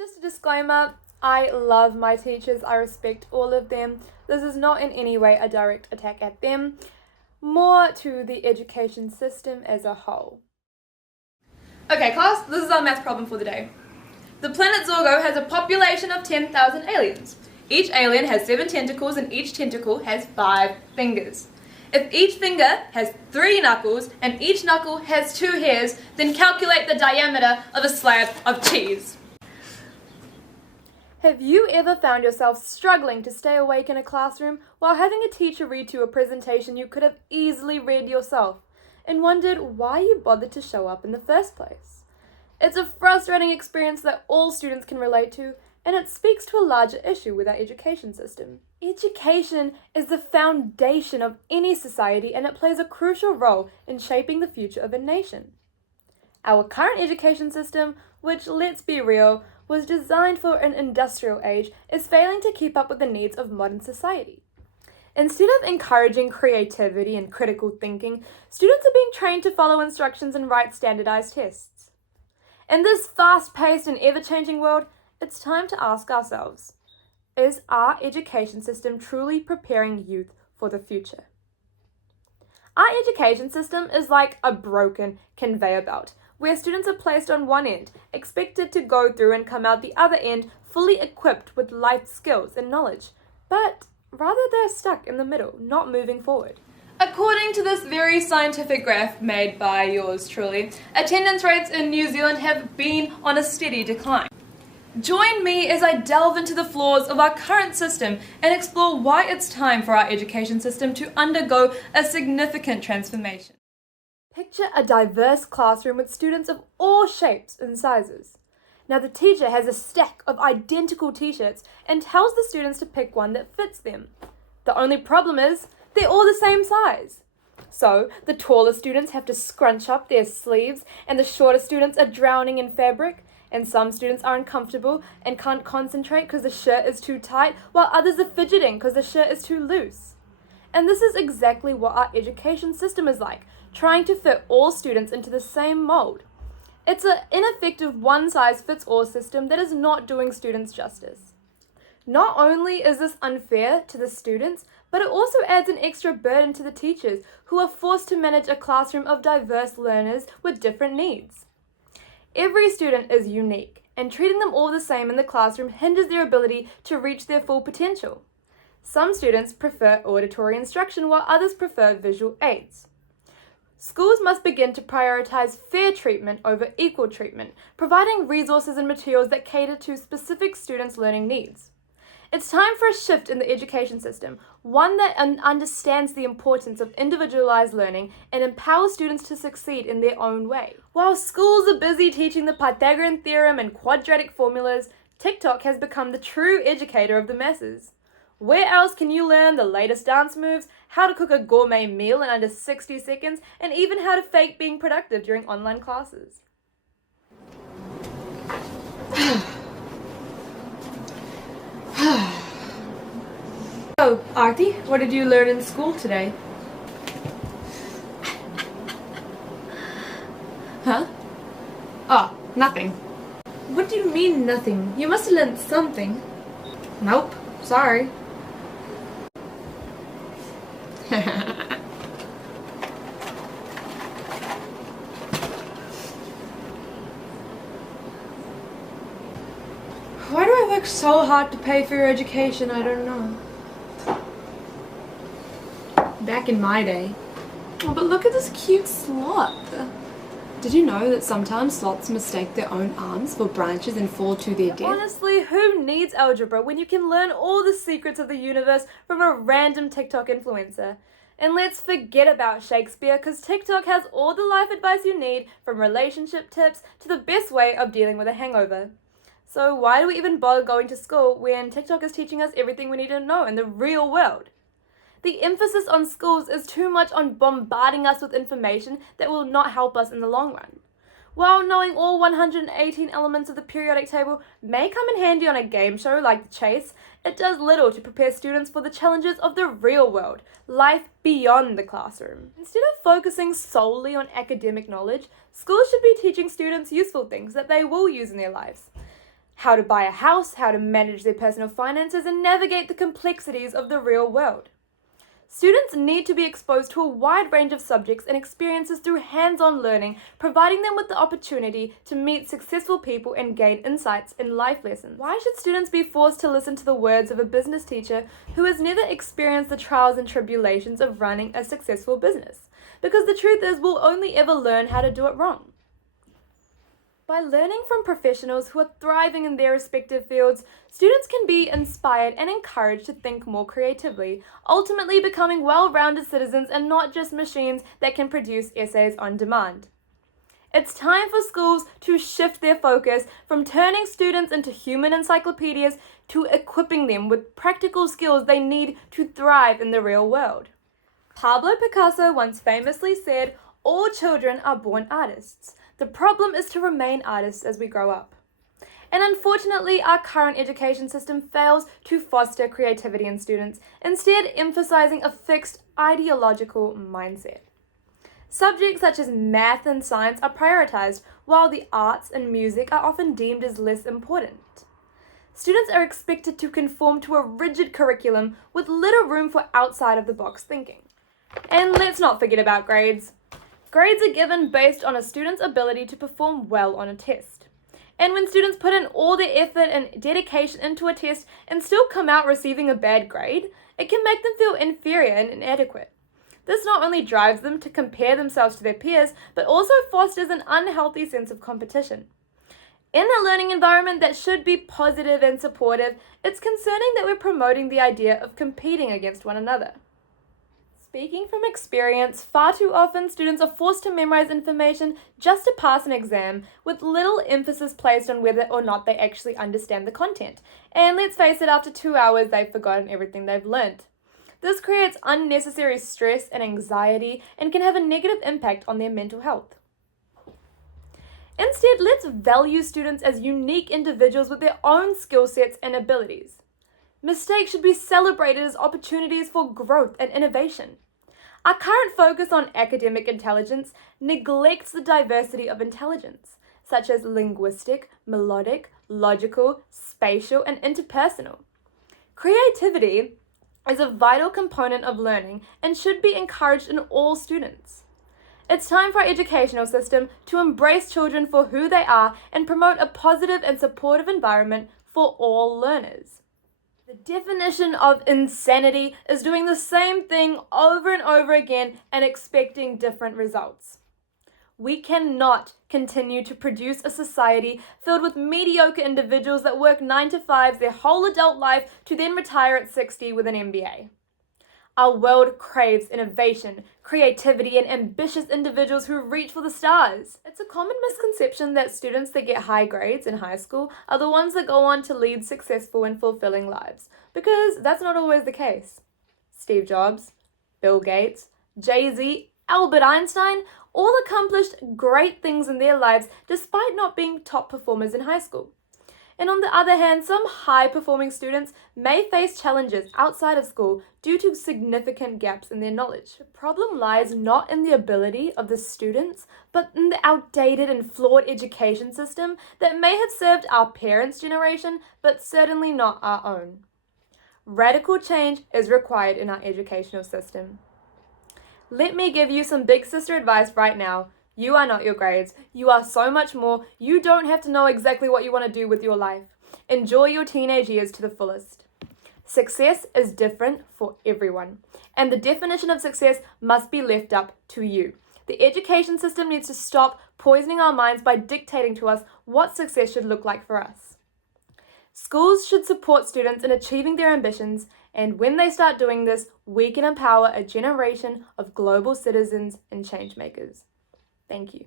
Just a disclaimer, I love my teachers, I respect all of them. This is not in any way a direct attack at them, more to the education system as a whole. Okay class, this is our math problem for the day. The planet Zorgo has a population of 10,000 aliens. Each alien has 7 tentacles and each tentacle has 5 fingers. If each finger has 3 knuckles and each knuckle has 2 hairs, then calculate the diameter of a slab of cheese. Have you ever found yourself struggling to stay awake in a classroom while having a teacher read to you a presentation you could have easily read yourself and wondered why you bothered to show up in the first place? It's a frustrating experience that all students can relate to, and it speaks to a larger issue with our education system. Education is the foundation of any society, and it plays a crucial role in shaping the future of a nation. Our current education system, which, let's be real, was designed for an industrial age, is failing to keep up with the needs of modern society. Instead of encouraging creativity and critical thinking, students are being trained to follow instructions and write standardized tests. In this fast-paced and ever-changing world, it's time to ask ourselves, is our education system truly preparing youth for the future? Our education system is like a broken conveyor belt, where students are placed on one end, expected to go through and come out the other end fully equipped with life skills and knowledge, but rather they're stuck in the middle, not moving forward. According to this very scientific graph made by yours truly, attendance rates in New Zealand have been on a steady decline. Join me as I delve into the flaws of our current system and explore why it's time for our education system to undergo a significant transformation. Picture a diverse classroom with students of all shapes and sizes. Now the teacher has a stack of identical t-shirts and tells the students to pick one that fits them. The only problem is, they're all the same size. So the taller students have to scrunch up their sleeves and the shorter students are drowning in fabric, and some students are uncomfortable and can't concentrate because the shirt is too tight, while others are fidgeting because the shirt is too loose. And this is exactly what our education system is like, trying to fit all students into the same mold. It's an ineffective one-size-fits-all system that is not doing students justice. Not only is this unfair to the students, but it also adds an extra burden to the teachers who are forced to manage a classroom of diverse learners with different needs. Every student is unique, and treating them all the same in the classroom hinders their ability to reach their full potential. Some students prefer auditory instruction while others prefer visual aids. Schools must begin to prioritize fair treatment over equal treatment, providing resources and materials that cater to specific students' learning needs. It's time for a shift in the education system, one that understands the importance of individualized learning and empowers students to succeed in their own way. While schools are busy teaching the Pythagorean theorem and quadratic formulas, TikTok has become the true educator of the masses. Where else can you learn the latest dance moves, how to cook a gourmet meal in under 60 seconds, and even how to fake being productive during online classes? So, Aarthi, what did you learn in school today? Huh? Oh, nothing. What do you mean nothing? You must have learned something. Nope, sorry. Why do I work so hard to pay for your education? I don't know. Back in my day. Oh, but look at this cute sloth. Did you know that sometimes sloths mistake their own arms for branches and fall to their death? Honestly, who needs algebra when you can learn all the secrets of the universe from a random TikTok influencer? And let's forget about Shakespeare, because TikTok has all the life advice you need, from relationship tips to the best way of dealing with a hangover. So why do we even bother going to school when TikTok is teaching us everything we need to know in the real world? The emphasis on schools is too much on bombarding us with information that will not help us in the long run. While knowing all 118 elements of the periodic table may come in handy on a game show like The Chase, it does little to prepare students for the challenges of the real world, life beyond the classroom. Instead of focusing solely on academic knowledge, schools should be teaching students useful things that they will use in their lives. how to buy a house, how to manage their personal finances, and navigate the complexities of the real world. Students need to be exposed to a wide range of subjects and experiences through hands-on learning, providing them with the opportunity to meet successful people and gain insights in life lessons. Why should students be forced to listen to the words of a business teacher who has never experienced the trials and tribulations of running a successful business? Because the truth is, we'll only ever learn how to do it wrong. By learning from professionals who are thriving in their respective fields, students can be inspired and encouraged to think more creatively, ultimately becoming well-rounded citizens and not just machines that can produce essays on demand. It's time for schools to shift their focus from turning students into human encyclopedias to equipping them with practical skills they need to thrive in the real world. Pablo Picasso once famously said, "All children are born artists. The problem is to remain artists as we grow up." And unfortunately, our current education system fails to foster creativity in students, instead emphasizing a fixed ideological mindset. Subjects such as math and science are prioritized, while the arts and music are often deemed as less important. Students are expected to conform to a rigid curriculum with little room for outside-of-the-box thinking. And let's not forget about grades. Grades are given based on a student's ability to perform well on a test. And when students put in all their effort and dedication into a test and still come out receiving a bad grade, it can make them feel inferior and inadequate. This not only drives them to compare themselves to their peers, but also fosters an unhealthy sense of competition. In a learning environment that should be positive and supportive, it's concerning that we're promoting the idea of competing against one another. Speaking from experience, far too often students are forced to memorize information just to pass an exam, with little emphasis placed on whether or not they actually understand the content. And let's face it, after 2 hours, they've forgotten everything they've learned. This creates unnecessary stress and anxiety and can have a negative impact on their mental health. Instead, let's value students as unique individuals with their own skill sets and abilities. Mistakes should be celebrated as opportunities for growth and innovation. Our current focus on academic intelligence neglects the diversity of intelligence, such as linguistic, melodic, logical, spatial, and interpersonal. Creativity is a vital component of learning and should be encouraged in all students. It's time for our educational system to embrace children for who they are and promote a positive and supportive environment for all learners. The definition of insanity is doing the same thing over and over again and expecting different results. We cannot continue to produce a society filled with mediocre individuals that work 9 to 5s their whole adult life to then retire at 60 with an MBA. Our world craves innovation, creativity, and ambitious individuals who reach for the stars. It's a common misconception that students that get high grades in high school are the ones that go on to lead successful and fulfilling lives, because that's not always the case. Steve Jobs, Bill Gates, Jay-Z, Albert Einstein all accomplished great things in their lives despite not being top performers in high school. And on the other hand, some high-performing students may face challenges outside of school due to significant gaps in their knowledge. The problem lies not in the ability of the students, but in the outdated and flawed education system that may have served our parents' generation, but certainly not our own. Radical change is required in our educational system. Let me give you some big sister advice right now. You are not your grades. You are so much more. You don't have to know exactly what you want to do with your life. Enjoy your teenage years to the fullest. Success is different for everyone, and the definition of success must be left up to you. The education system needs to stop poisoning our minds by dictating to us what success should look like for us. Schools should support students in achieving their ambitions, and when they start doing this, we can empower a generation of global citizens and change makers. Thank you.